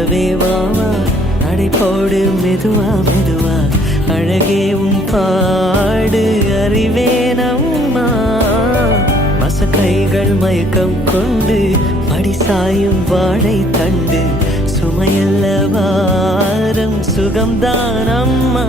நிலவே வாவா நடை போடு மெதுவா மெதுவா அழகே உன் பாடு அறிவேனம்மா மசக்கைகள் மயக்கம் கொண்டு படிசாயும் வாழை தண்டு சுமையல்ல வாரம் சுகம்தான் அம்மா